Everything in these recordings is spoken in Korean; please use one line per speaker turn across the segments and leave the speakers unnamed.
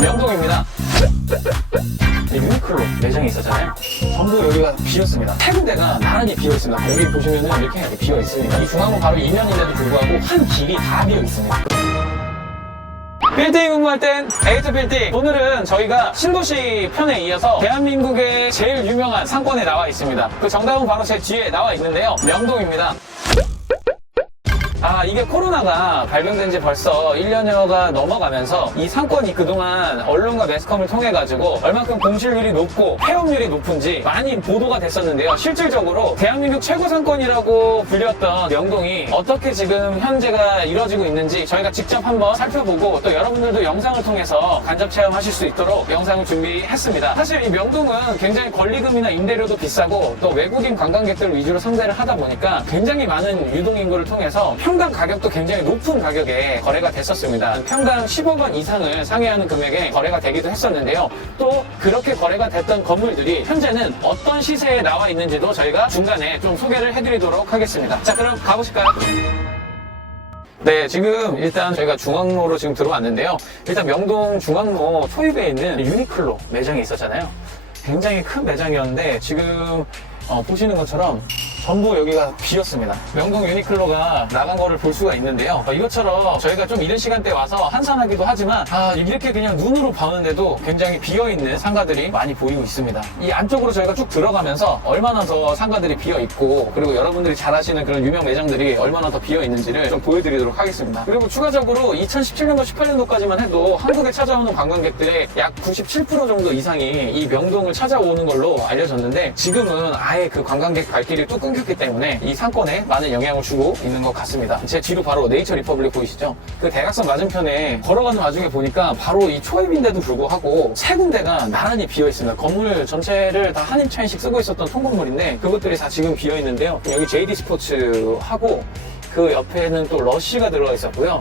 명동입니다. 이 유니클로 매장이 있었잖아요. 전부 여기가 비었습니다. 세 군데가 나란히 비어 있습니다. 여기 보시면은 이렇게 비어 있습니다. 이 중앙은 바로 2면인데도 불구하고 한 길이 다 비어 있습니다. 빌딩 응모할 땐 에이트 빌딩. 오늘은 저희가 신도시 편에 이어서 대한민국의 제일 유명한 상권에 나와 있습니다. 그 정답은 바로 제 뒤에 나와 있는데요. 명동입니다. 아, 이게 코로나가 발병된 지 벌써 1년여가 넘어가면서 이 상권이 그동안 언론과 매스컴을 통해 가지고 얼만큼 공실률이 높고 폐업률이 높은지 많이 보도가 됐었는데요. 실질적으로 대한민국 최고 상권이라고 불렸던 명동이 어떻게 지금 현재가 이루어지고 있는지 저희가 직접 한번 살펴보고 또 여러분들도 영상을 통해서 간접 체험하실 수 있도록 영상을 준비했습니다. 사실 이 명동은 굉장히 권리금이나 임대료도 비싸고 또 외국인 관광객들 위주로 상대를 하다 보니까 굉장히 많은 유동인구를 통해서 평당 가격도 굉장히 높은 가격에 거래가 됐었습니다. 평당 10억 원 이상을 상회하는 금액에 거래가 되기도 했었는데요. 또 그렇게 거래가 됐던 건물들이 현재는 어떤 시세에 나와 있는지도 저희가 중간에 좀 소개를 해드리도록 하겠습니다. 자, 그럼 가보실까요? 네, 지금 일단 저희가 중앙로로 지금 들어왔는데요. 일단 명동 중앙로 초입에 있는 유니클로 매장이 있었잖아요. 굉장히 큰 매장이었는데 지금 어, 보시는 것처럼 전부 여기가 비었습니다. 명동 유니클로가 나간 거를 볼 수가 있는데요. 어, 이것처럼 저희가 좀 이른 시간대 와서 한산하기도 하지만 아, 이렇게 그냥 눈으로 보는데도 굉장히 비어있는 상가들이 많이 보이고 있습니다. 이 안쪽으로 저희가 쭉 들어가면서 얼마나 더 상가들이 비어있고 그리고 여러분들이 잘 아시는 그런 유명 매장들이 얼마나 더 비어있는지를 좀 보여드리도록 하겠습니다. 그리고 추가적으로 2017년도, 18년도까지만 해도 한국에 찾아오는 관광객들의 약 97% 정도 이상이 이 명동을 찾아오는 걸로 알려졌는데 지금은 아예 그 관광객 발길이 또 끊 겼기 때문에 이 상권에 많은 영향을 주고 있는 것 같습니다. 제 뒤로 바로 네이처 리퍼블릭 보이시죠? 그 대각선 맞은편에 걸어가는 와중에 보니까 바로 이 초입인데도 불구하고 세 군데가 나란히 비어 있습니다. 건물 전체를 다 한인 차인씩 쓰고 있었던 통건물인데 그것들이 다 지금 비어 있는데요. 여기 JD 스포츠하고 그 옆에는 또 러쉬가 들어가 있었고요.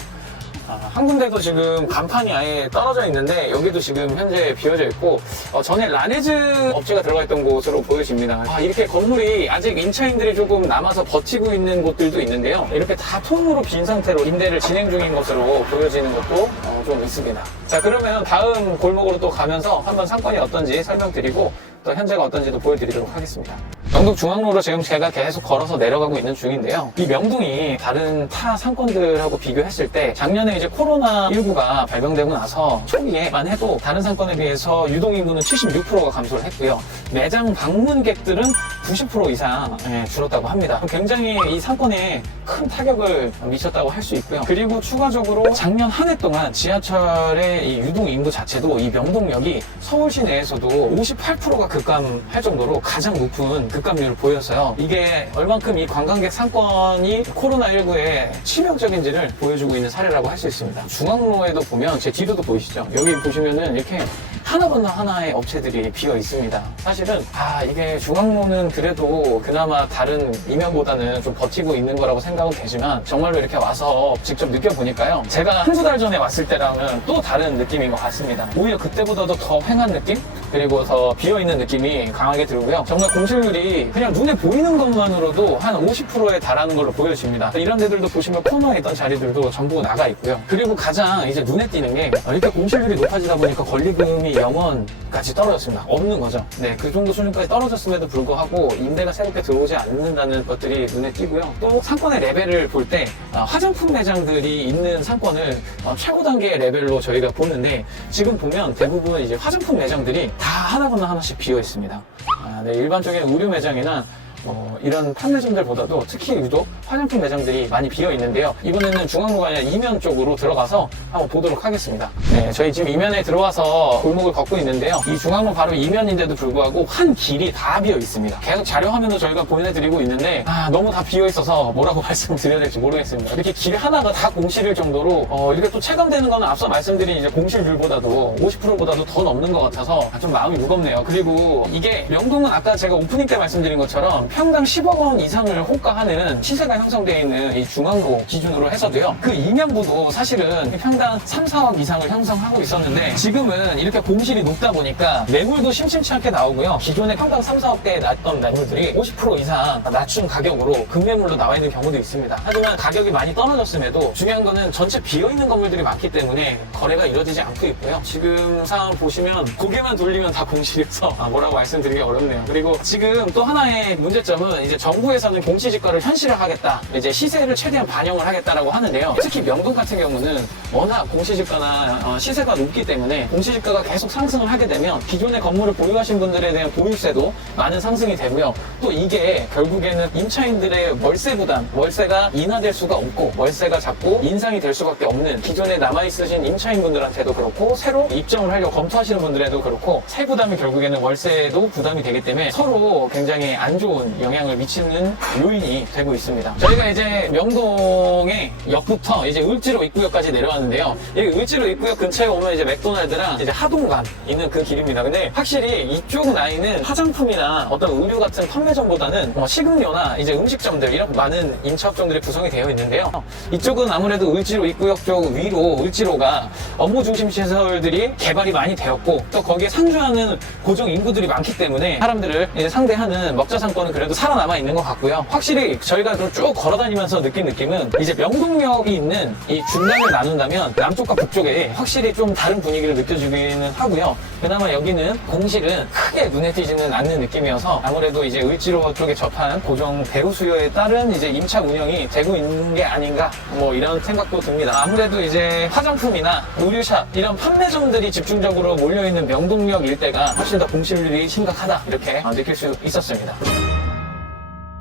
아, 한 군데도 지금 간판이 아예 떨어져 있는데 여기도 지금 현재 비어져 있고 어, 전에 라네즈 업체가 들어가 있던 곳으로 보여집니다. 아, 이렇게 건물이 아직 임차인들이 조금 남아서 버티고 있는 곳들도 있는데요. 이렇게 다 통으로 빈 상태로 임대를 진행 중인 것으로 보여지는 것도 어, 좀 있습니다. 자 그러면 다음 골목으로 또 가면서 한번 상권이 어떤지 설명드리고 또 현재가 어떤지도 보여드리도록 하겠습니다. 명동 중앙로로 지금 제가 계속 걸어서 내려가고 있는 중인데요. 이 명동이 다른 타 상권들하고 비교했을 때 작년에 이제 코로나19가 발병되고 나서 초기에만 해도 다른 상권에 비해서 유동인구는 76%가 감소를 했고요. 매장 방문객들은 90% 이상 예, 줄었다고 합니다. 굉장히 이 상권에 큰 타격을 미쳤다고 할 수 있고요. 그리고 추가적으로 작년 한 해 동안 지하철의 이 유동 인구 자체도 이 명동역이 서울시 내에서도 58%가 급감할 정도로 가장 높은 급감률을 보였어요. 이게 얼만큼 이 관광객 상권이 코로나19의 치명적인지를 보여주고 있는 사례라고 할 수 있습니다. 중앙로에도 보면 제 뒤로도 보이시죠? 여기 보시면은 이렇게 하나 건너 하나의 업체들이 비어 있습니다. 사실은 아 이게 중앙로는 그래도 그나마 다른 이면보다는 좀 버티고 있는 거라고 생각은 되지만 정말로 이렇게 와서 직접 느껴보니까요. 제가 한두 달 전에 왔을 때랑은 또 다른 느낌인 것 같습니다. 오히려 그때보다도 더 휑한 느낌? 그리고 더 비어있는 느낌이 강하게 들고요. 정말 공실률이 그냥 눈에 보이는 것만으로도 한 50%에 달하는 걸로 보여집니다. 이런 데들도 보시면 코너에 있던 자리들도 전부 나가 있고요. 그리고 가장 이제 눈에 띄는 게 이렇게 공실률이 높아지다 보니까 권리금이 0원까지 떨어졌습니다. 없는 거죠. 네, 그 정도 수준까지 떨어졌음에도 불구하고 임대가 새롭게 들어오지 않는다는 것들이 눈에 띄고요. 또 상권의 레벨을 볼 때 화장품 매장들이 있는 상권을 어, 최고 단계의 레벨로 저희가 보는데 지금 보면 대부분 이제 화장품 매장들이 다 하나 건너 하나씩 비어 있습니다. 아, 네, 일반적인 의류 매장이나 어, 이런 판매점들보다도 특히 유독 화장품 매장들이 많이 비어 있는데요. 이번에는 중앙로가 아니라 이면 쪽으로 들어가서 한번 보도록 하겠습니다. 네, 저희 지금 이면에 들어와서 골목을 걷고 있는데요. 이 중앙로 바로 이면인데도 불구하고 한 길이 다 비어 있습니다. 계속 자료 화면도 저희가 보내드리고 있는데 아, 너무 다 비어 있어서 뭐라고 말씀드려야 될지 모르겠습니다. 이렇게 길 하나가 다 공실일 정도로 어, 이렇게 또 체감되는 거는 앞서 말씀드린 이제 공실률보다도 50%보다도 더 넘는 것 같아서 아, 좀 마음이 무겁네요. 그리고 이게 명동은 아까 제가 오프닝 때 말씀드린 것처럼 평당 10억 원 이상을 호가하는 시세가 형성되어 있는 이 중앙구 기준으로 해서도요. 그 임양부도 사실은 평당 3, 4억 이상을 형성하고 있었는데 지금은 이렇게 공실이 높다 보니까 매물도 심심치 않게 나오고요. 기존에 평당 3, 4억대에 났던 매물들이 50% 이상 낮춘 가격으로 급매물로 나와 있는 경우도 있습니다. 하지만 가격이 많이 떨어졌음에도 중요한 거는 전체 비어있는 건물들이 많기 때문에 거래가 이루어지지 않고 있고요. 지금 상황 보시면 고개만 돌리면 다 공실이어서 아, 뭐라고 말씀드리기 어렵네요. 그리고 지금 또 하나의 문제 점은 이제 정부에서는 공시지가를 현실화하겠다. 이제 시세를 최대한 반영을 하겠다라고 하는데요. 특히 명동 같은 경우는 워낙 공시지가나 어, 시세가 높기 때문에 공시지가가 계속 상승을 하게 되면 기존의 건물을 보유하신 분들에 대한 보유세도 많은 상승이 되고요. 또 이게 결국에는 임차인들의 월세 부담, 월세가 인하될 수가 없고 월세가 자꾸 인상이 될 수밖에 없는 기존에 남아 있으신 임차인분들한테도 그렇고 새로 입점을 하려고 검토하시는 분들에도 그렇고 세 부담이 결국에는 월세도 부담이 되기 때문에 서로 굉장히 안 좋은 영향을 미치는 요인이 되고 있습니다. 저희가 이제 명동의 역부터 이제 을지로 입구역까지 내려왔는데요. 이 을지로 입구역 근처에 오면 이제 맥도날드랑 이제 하동간 있는 그 길입니다. 근데 확실히 이쪽 라인은 화장품이나 어떤 의류 같은 판매점보다는 뭐 식음료나 이제 음식점들 이런 많은 임차업종들이 구성이 되어 있는데요. 이쪽은 아무래도 을지로 입구역 쪽 위로 을지로가 업무 중심 시설들이 개발이 많이 되었고 또 거기에 상주하는 고정 인구들이 많기 때문에 사람들을 이제 상대하는 먹자 상권은 그래도 살아남아 있는 것 같고요. 확실히 저희가 좀쭉 걸어다니면서 느낀 느낌은 이제 명동역이 있는 이 중간을 나눈다면 남쪽과 북쪽에 확실히 좀 다른 분위기를 느껴지기는 하고요. 그나마 여기는 공실은 크게 눈에 띄지는 않는 느낌이어서 아무래도 이제 을지로 쪽에 접한 고정 배우 수요에 따른 이제 임차 운영이 되고 있는 게 아닌가 뭐 이런 생각도 듭니다. 아무래도 이제 화장품이나 의류샵 이런 판매점들이 집중적으로 몰려있는 명동역 일대가 훨씬 더 공실률이 심각하다 이렇게 어, 느낄 수 있었습니다.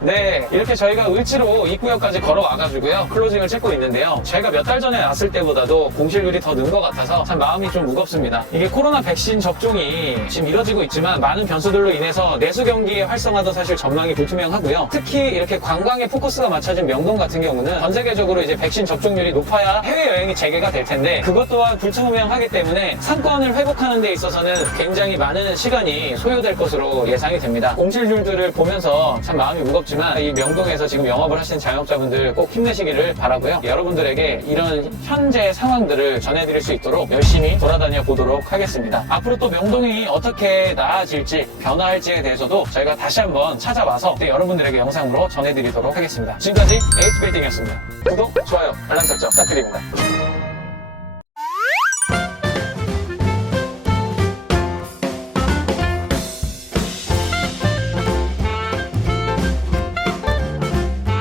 네, 이렇게 저희가 을지로 입구역까지 걸어와가지고요. 클로징을 찍고 있는데요. 저희가 몇 달 전에 왔을 때보다도 공실률이 더 는 것 같아서 참 마음이 좀 무겁습니다. 이게 코로나 백신 접종이 지금 이뤄지고 있지만 많은 변수들로 인해서 내수 경기의 활성화도 사실 전망이 불투명하고요. 특히 이렇게 관광에 포커스가 맞춰진 명동 같은 경우는 전 세계적으로 이제 백신 접종률이 높아야 해외여행이 재개가 될 텐데 그것 또한 불투명하기 때문에 상권을 회복하는 데 있어서는 굉장히 많은 시간이 소요될 것으로 예상이 됩니다. 공실률들을 보면서 참 마음이 무겁지만 이 명동에서 지금 영업을 하시는 자영업자분들 꼭 힘내시기를 바라고요. 여러분들에게 이런 현재 상황들을 전해드릴 수 있도록 열심히 돌아다녀 보도록 하겠습니다. 앞으로 또 명동이 어떻게 나아질지 변화할지에 대해서도 저희가 다시 한번 찾아와서 그때 여러분들에게 영상으로 전해드리도록 하겠습니다. 지금까지 에이트빌딩이었습니다. 구독, 좋아요, 알람 설정 부탁드립니다.